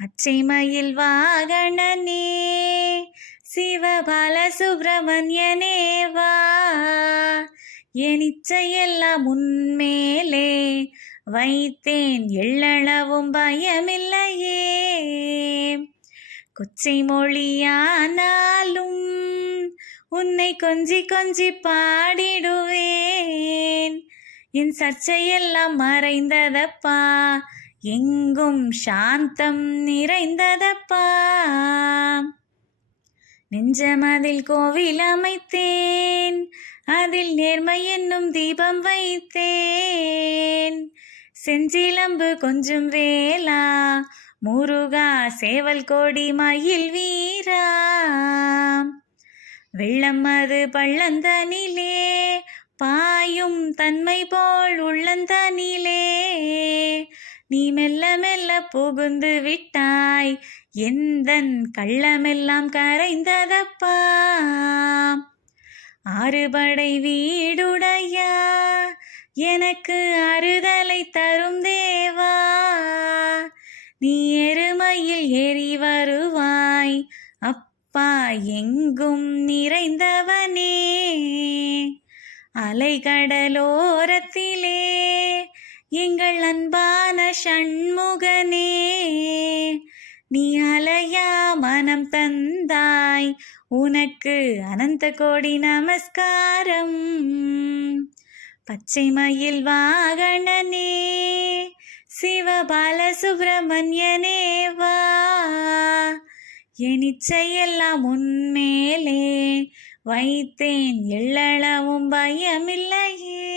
பச்சை மயில் வாகனனே சிவபால சுப்பிரமணியனே வா, என் இச்சையெல்லாம் உன்மேலே வைத்தேன், எள்ளளவும் பயமில்லையே. கொச்சை மொழியானாலும் உன்னை கொஞ்சி கொஞ்சி பாடிடுவேன், என் சர்ச்சையெல்லாம் மறைந்ததப்பா, எங்கும் சாந்தம் நிறைந்ததப்பா. நெஞ்சமதில் கோவில் அமைத்தேன், அதில் நேர்மை என்னும் தீபம் வைத்தேன், செஞ்சிலம்பு கொஞ்சம் வேலா முருகா சேவல் கோடி மயில் வீரா. வெள்ளம் அது பள்ளந்தனிலே பாயும் தன்மை போல் உள்ளந்தனிலே, நீ மெல்ல மெல்ல புகுந்து விட்டாய், எந்தன் கள்ளமெல்லாம் கரைந்ததப்பா. ஆறுபடை வீடுடையா எனக்கு அறுதலை தரும் தேவா, நீ எருமையில் ஏறி வருவாய் அப்பா, எங்கும் நிறைந்தவனே. அலைகடலோரத்திலே எங்கள் அன்பான சண்முகனே, நீ அலையா மனம் தந்தாய், உனக்கு அனந்த கோடி நமஸ்காரம். பச்சை மயில் வாகனனே சிவபால சுப்பிரமணியனே வா, என் இச்சையெல்லாம் உன்மேலே வைத்தேன், எள்ளளவும் பயமில்லையே.